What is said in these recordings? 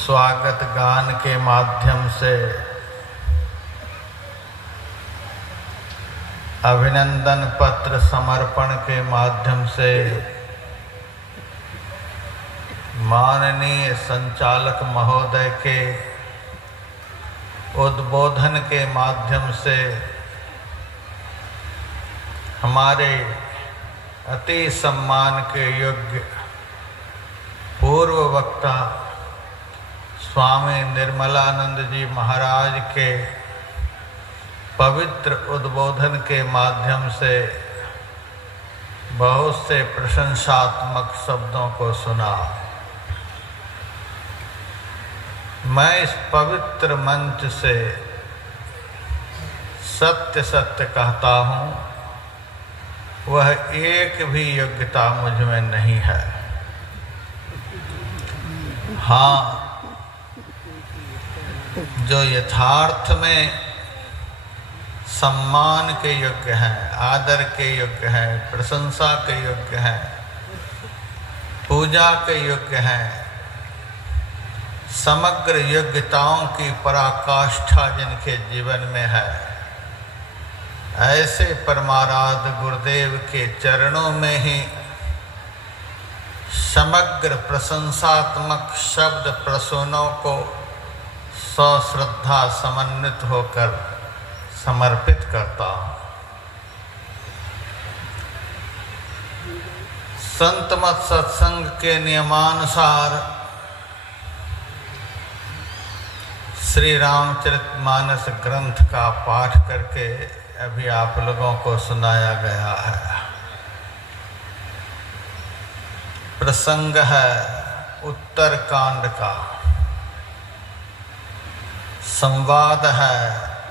स्वागत गान के माध्यम से, अभिनंदन पत्र समर्पण के माध्यम से, माननीय संचालक महोदय के उद्बोधन के माध्यम से हमारे अति सम्मान के योग्य पूर्व वक्ता स्वामी निर्मलानंद जी महाराज के पवित्र उद्बोधन के माध्यम से बहुत से प्रशंसात्मक शब्दों को सुना। मैं इस पवित्र मंच से सत्य सत्य कहता हूँ, वह एक भी योग्यता मुझ में नहीं है। हाँ, जो यथार्थ में सम्मान के योग्य हैं, आदर के योग्य हैं, प्रशंसा के योग्य हैं, पूजा के योग्य हैं, समग्र योग्यताओं की पराकाष्ठा जिनके जीवन में है, ऐसे परमाराध्य गुरुदेव के चरणों में ही समग्र प्रशंसात्मक शब्द प्रसूनों को सश्रद्धा समन्वित होकर समर्पित करता हूँ। संत मत सत्संग के नियमानुसार श्री रामचरितमानस ग्रंथ का पाठ करके अभी आप लोगों को सुनाया गया है। प्रसंग है उत्तरकांड का, संवाद है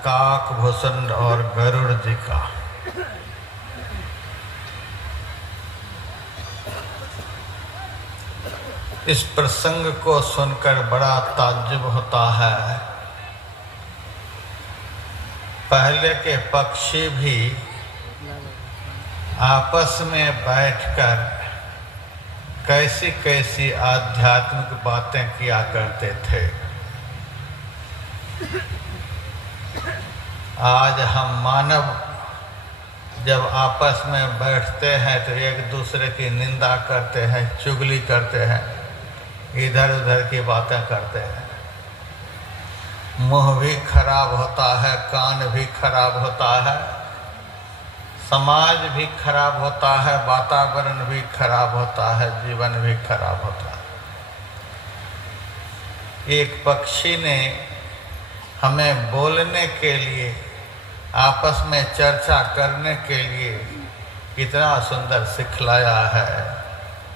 काकभूषण और गरुड़ जी का। इस प्रसंग को सुनकर बड़ा ताज्जुब होता है। पहले के पक्षी भी आपस में बैठकर कैसी कैसी आध्यात्मिक बातें किया करते थे। आज हम मानव जब आपस में बैठते हैं तो एक दूसरे की निंदा करते हैं, चुगली करते हैं, इधर उधर की बातें करते हैं। मुंह भी खराब होता है, कान भी खराब होता है, समाज भी खराब होता है, वातावरण भी खराब होता है, जीवन भी खराब होता है। एक पक्षी ने हमें बोलने के लिए, आपस में चर्चा करने के लिए कितना सुंदर सिखलाया है,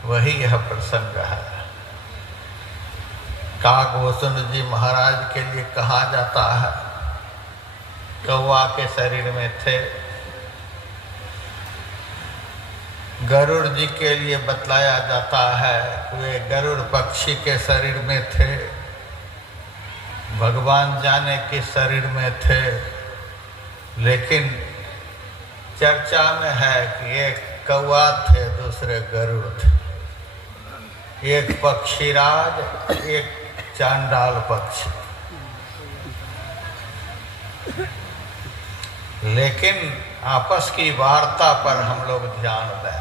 वही यह प्रसंग है। काकभूषण जी महाराज के लिए कहा जाता है, कौवा के शरीर में थे। गरुड़ जी के लिए बतलाया जाता है, वे गरुड़ पक्षी के शरीर में थे। भगवान जाने किस शरीर में थे, लेकिन चर्चा में है कि एक कौवा थे, दूसरे गरुड़ थे। एक पक्षीराज, एक चांडाल पक्षी। लेकिन आपस की वार्ता पर हम लोग ध्यान दें।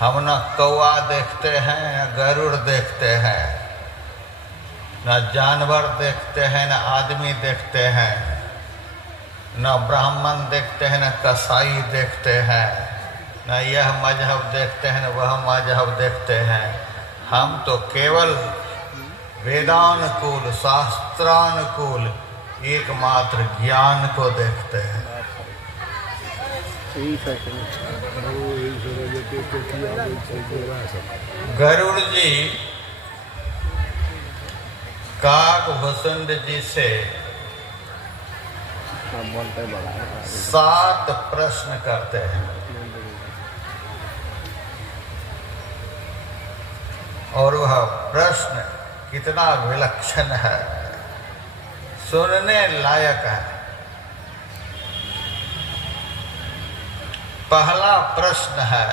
हम न कौवा देखते हैं, न गरुड़ देखते हैं, न जानवर देखते हैं, न आदमी देखते हैं, न ब्राह्मण देखते हैं, न कसाई देखते हैं, न यह मजहब देखते हैं, न वह मजहब देखते हैं। हम तो केवल वेदानुकूल, शास्त्रानुकूल एकमात्र ज्ञान को देखते हैं। गरुड़ जी काकभूषण जी से 7 प्रश्न करते हैं और वह प्रश्न कितना विलक्षण है, सुनने लायक है। पहला प्रश्न है,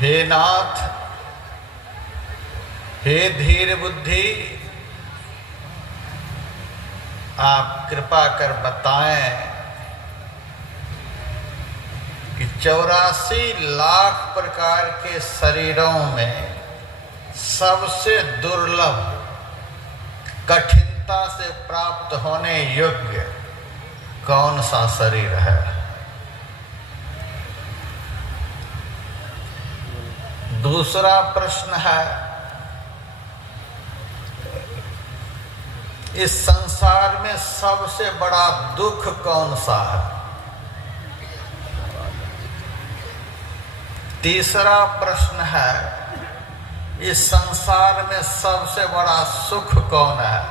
हे नाथ, हे धीर बुद्धि, आप कृपा कर बताएं कि 84 लाख प्रकार के शरीरों में सबसे दुर्लभ, कठिनता से प्राप्त होने योग्य कौन सा शरीर है? दूसरा प्रश्न है, इस संसार में सबसे बड़ा दुख कौन सा है? तीसरा प्रश्न है, इस संसार में सबसे बड़ा सुख कौन है?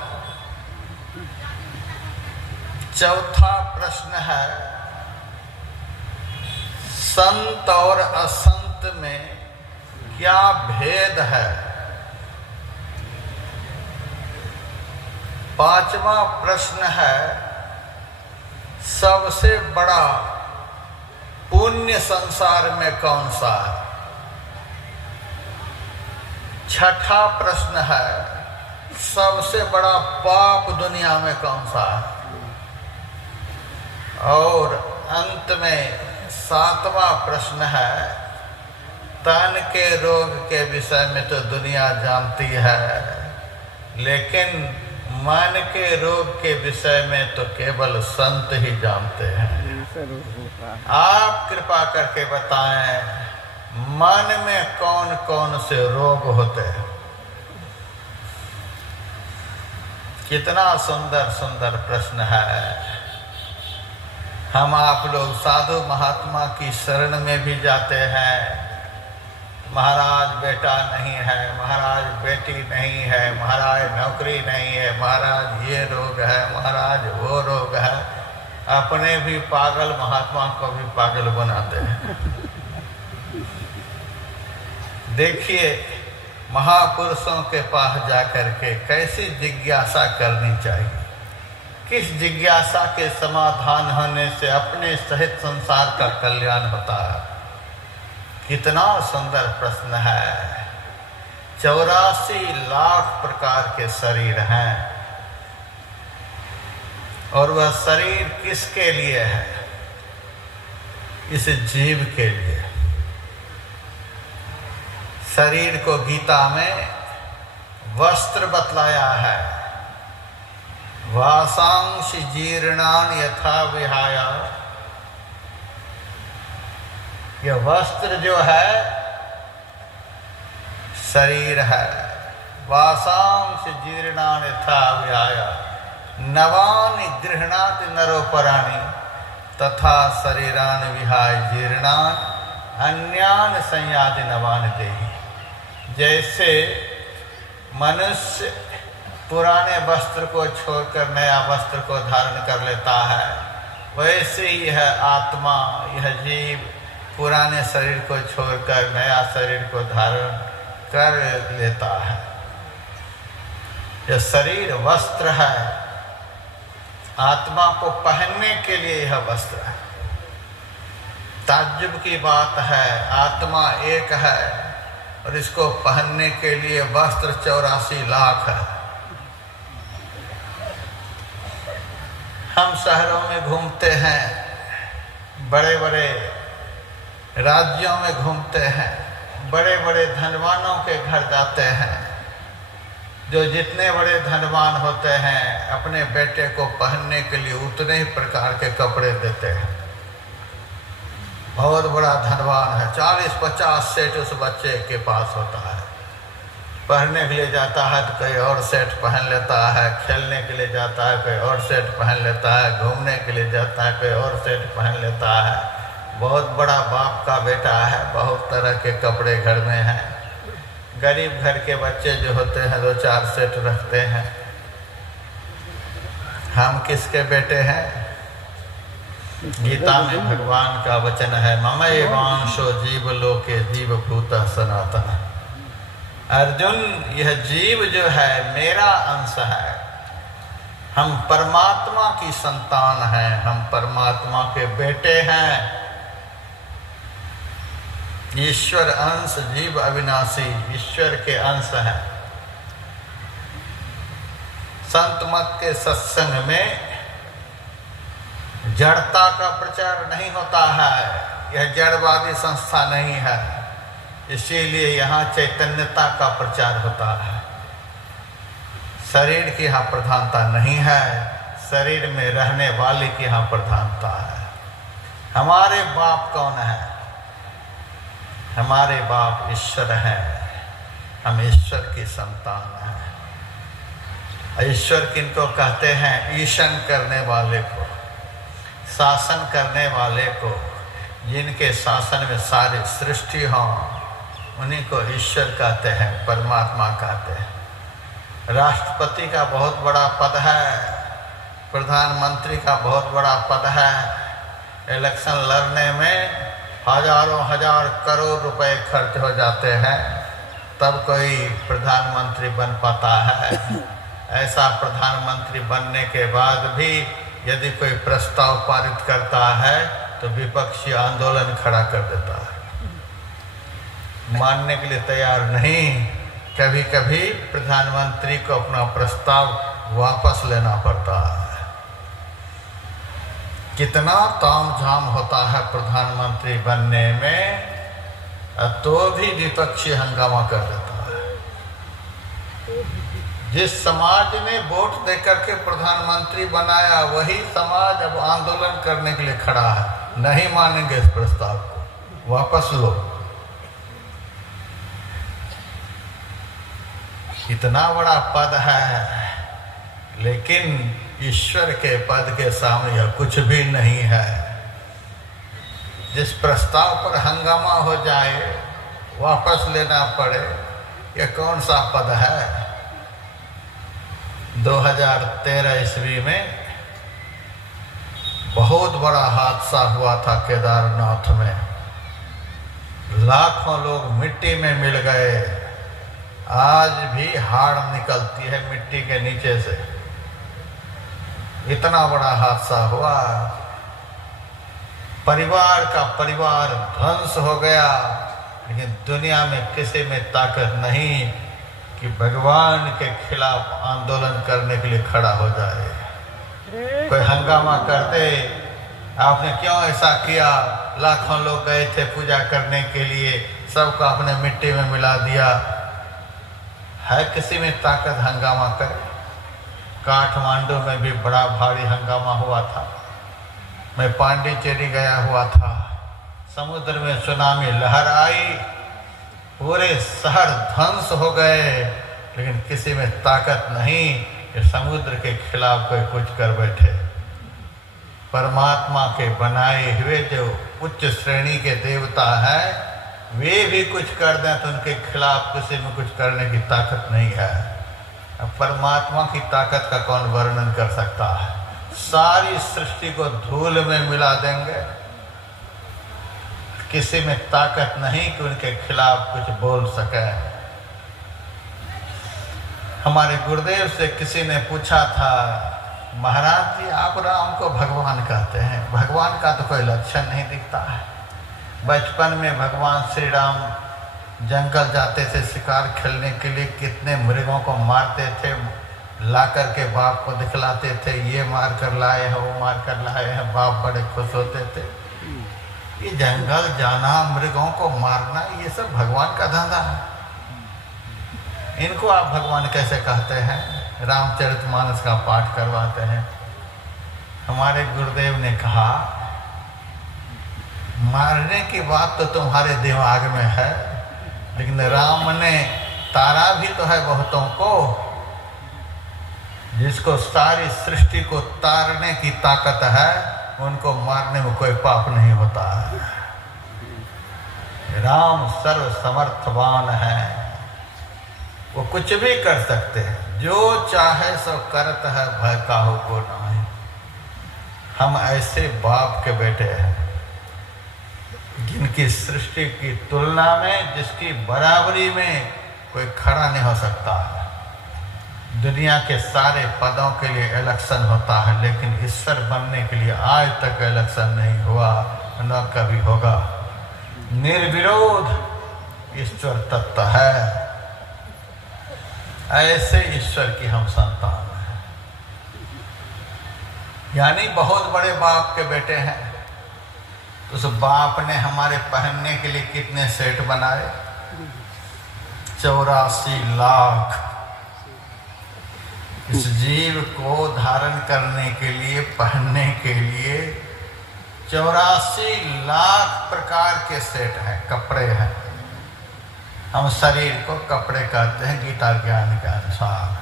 चौथा प्रश्न है, संत और असंत में क्या भेद है? पांचवा प्रश्न है, सबसे बड़ा पुण्य संसार में कौन सा है? छठा प्रश्न है, सबसे बड़ा पाप दुनिया में कौन सा है? और अंत में सातवां प्रश्न है, तन के रोग के विषय में तो दुनिया जानती है, लेकिन मन के रोग के विषय में तो केवल संत ही जानते हैं। आप कृपा करके बताएं, मन में कौन कौन से रोग होते हैं? कितना सुंदर सुंदर प्रश्न है। हम आप लोग साधु महात्मा की शरण में भी जाते हैं, महाराज बेटा नहीं है, महाराज बेटी नहीं है, महाराज नौकरी नहीं है, महाराज ये रोग है, महाराज वो रोग है। अपने भी पागल, महात्मा को भी पागल बनाते हैं। देखिए, महापुरुषों के पास जाकर के कैसी जिज्ञासा करनी चाहिए। किस जिज्ञासा के समाधान होने से अपने सहित संसार का कल्याण होता है। कितना सुंदर प्रश्न है। 84 लाख प्रकार के शरीर हैं, और वह शरीर किसके लिए है? इस जीव के लिए। शरीर को गीता में वस्त्र बतलाया है, वासांश जीर्णान यथा विहाया। यह वस्त्र जो है शरीर है। वासांश जीर्णान यथा विहाया नवानि गृह्णाति नरोपराणि तथा शरीरान विहाय जीर्णान अन्यान संयाति नवान देहि। जैसे मनुष्य पुराने वस्त्र को छोड़कर नया वस्त्र को धारण कर लेता है, वैसे ही यह आत्मा, यह जीव पुराने शरीर को छोड़कर नया शरीर को धारण कर लेता है। यह शरीर वस्त्र है, आत्मा को पहनने के लिए यह वस्त्र है। ताज्जुब की बात है, आत्मा एक है और इसको पहनने के लिए वस्त्र 84 लाख है। हम शहरों में घूमते हैं, बड़े बड़े राज्यों में घूमते हैं, बड़े बड़े धनवानों के घर जाते हैं। जो जितने बड़े धनवान होते हैं, अपने बेटे को पहनने के लिए उतने ही प्रकार के कपड़े देते हैं। बहुत बड़ा धनवान है, 40-50 सेट उस बच्चे के पास होता है। पढ़ने के लिए जाता है तो कोई और सेट पहन लेता है, खेलने के लिए जाता है कोई और सेट पहन लेता है, घूमने के लिए जाता है कोई और सेट पहन लेता है। बहुत बड़ा बाप का बेटा है, बहुत तरह के कपड़े घर में हैं। गरीब घर के बच्चे जो होते हैं 2-4 सेट रखते हैं। हम किसके बेटे हैं? गीता में भगवान का वचन है, मम एवांशो जीव लोके जीव भूतः सनातन। अर्जुन, यह जीव जो है मेरा अंश है। हम परमात्मा की संतान हैं, हम परमात्मा के बेटे हैं। ईश्वर अंश जीव अविनाशी, ईश्वर के अंश हैं। संत मत के सत्संग में जड़ता का प्रचार नहीं होता है, यह जड़वादी संस्था नहीं है, इसीलिए यहाँ चैतन्यता का प्रचार होता है। शरीर की यहाँ प्रधानता नहीं है, शरीर में रहने वाले की यहाँ प्रधानता है। हमारे बाप कौन है? हमारे बाप ईश्वर हैं, हम ईश्वर की संतान हैं। ईश्वर किनको कहते हैं? ईशन करने वाले को, शासन करने वाले को, जिनके शासन में सारी सृष्टि हो, उन्हीं को ईश्वर कहते हैं, परमात्मा कहते हैं। राष्ट्रपति का बहुत बड़ा पद है, प्रधानमंत्री का बहुत बड़ा पद है। इलेक्शन लड़ने में हजारों हजार करोड़ रुपए खर्च हो जाते हैं, तब कोई प्रधानमंत्री बन पाता है। ऐसा प्रधानमंत्री बनने के बाद भी यदि कोई प्रस्ताव पारित करता है तो विपक्षी आंदोलन खड़ा कर देता है, मानने के लिए तैयार नहीं। कभी कभी प्रधानमंत्री को अपना प्रस्ताव वापस लेना पड़ता है। कितना तामझाम होता है प्रधानमंत्री बनने में, तो भी विपक्षी हंगामा कर देता है। जिस समाज ने वोट देकर के प्रधानमंत्री बनाया, वही समाज अब आंदोलन करने के लिए खड़ा है, नहीं मानेंगे इस प्रस्ताव को, वापस लो। इतना बड़ा पद है, लेकिन ईश्वर के पद के सामने यह कुछ भी नहीं है। जिस प्रस्ताव पर हंगामा हो जाए, वापस लेना पड़े, यह कौन सा पद है? 2013 ईस्वी में बहुत बड़ा हादसा हुआ था केदारनाथ में, लाखों लोग मिट्टी में मिल गए। आज भी हाड़ निकलती है मिट्टी के नीचे से, इतना बड़ा हादसा हुआ। परिवार का परिवार ध्वंस हो गया, लेकिन दुनिया में किसी में ताकत नहीं कि भगवान के खिलाफ आंदोलन करने के लिए खड़ा हो जाए। कोई हंगामा करते, आपने क्यों ऐसा किया? लाखों लोग गए थे पूजा करने के लिए, सबको आपने मिट्टी में मिला दिया। है किसी में ताकत हंगामा करे? काठमांडू में भी बड़ा भारी हंगामा हुआ था। मैं पांडिचेरी गया हुआ था, समुद्र में सुनामी लहर आई, पूरे शहर ध्वंस हो गए, लेकिन किसी में ताकत नहीं कि समुद्र के खिलाफ कोई कुछ कर बैठे। परमात्मा के बनाए हुए जो उच्च श्रेणी के देवता हैं, वे भी कुछ कर दें तो उनके खिलाफ किसी में कुछ करने की ताकत नहीं है। अब परमात्मा की ताकत का कौन वर्णन कर सकता है? सारी सृष्टि को धूल में मिला देंगे, किसी में ताकत नहीं कि उनके खिलाफ कुछ बोल सके। हमारे गुरुदेव से किसी ने पूछा था, महाराज जी आप राम को भगवान कहते हैं, भगवान का तो कोई लक्षण नहीं दिखता है। बचपन में भगवान श्री राम जंगल जाते थे शिकार खेलने के लिए, कितने मृगों को मारते थे, ला कर के बाप को दिखलाते थे, ये मार कर लाए हैं, वो मार कर लाए हैं। बाप बड़े खुश होते थे। ये जंगल जाना, मृगों को मारना, ये सब भगवान का धंधा है। इनको आप भगवान कैसे कहते हैं? रामचरितमानस का पाठ करवाते हैं। हमारे गुरुदेव ने कहा, मारने की बात तो तुम्हारे दिमाग में है, लेकिन राम ने तारा भी तो है बहुतों को। जिसको सारी सृष्टि को तारने की ताकत है, उनको मारने में कोई पाप नहीं होता है। राम सर्व समर्थवान है, वो कुछ भी कर सकते हैं, जो चाहे सो करत है, भय काहू को नहीं। हम ऐसे बाप के बेटे हैं जिनकी सृष्टि की तुलना में, जिसकी बराबरी में कोई खड़ा नहीं हो सकता है। दुनिया के सारे पदों के लिए इलेक्शन होता है, लेकिन ईश्वर बनने के लिए आज तक इलेक्शन नहीं हुआ, न कभी होगा। निर्विरोध ईश्वर तत्व है। ऐसे ईश्वर की हम संतान हैं। यानी बहुत बड़े बाप के बेटे हैं। उस बाप ने हमारे पहनने के लिए कितने सेट बनाए? 84 लाख। इस जीव को धारण करने के लिए, पहनने के लिए 84 लाख प्रकार के सेट हैं, कपड़े हैं। हम शरीर को कपड़े कहते हैं गीता ज्ञान के अनुसार।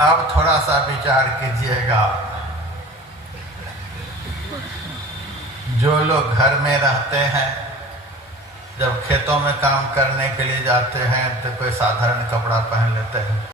अब थोड़ा सा विचार कीजिएगा, जो लोग घर में रहते हैं, जब खेतों में काम करने के लिए जाते हैं तो कोई साधारण कपड़ा पहन लेते हैं।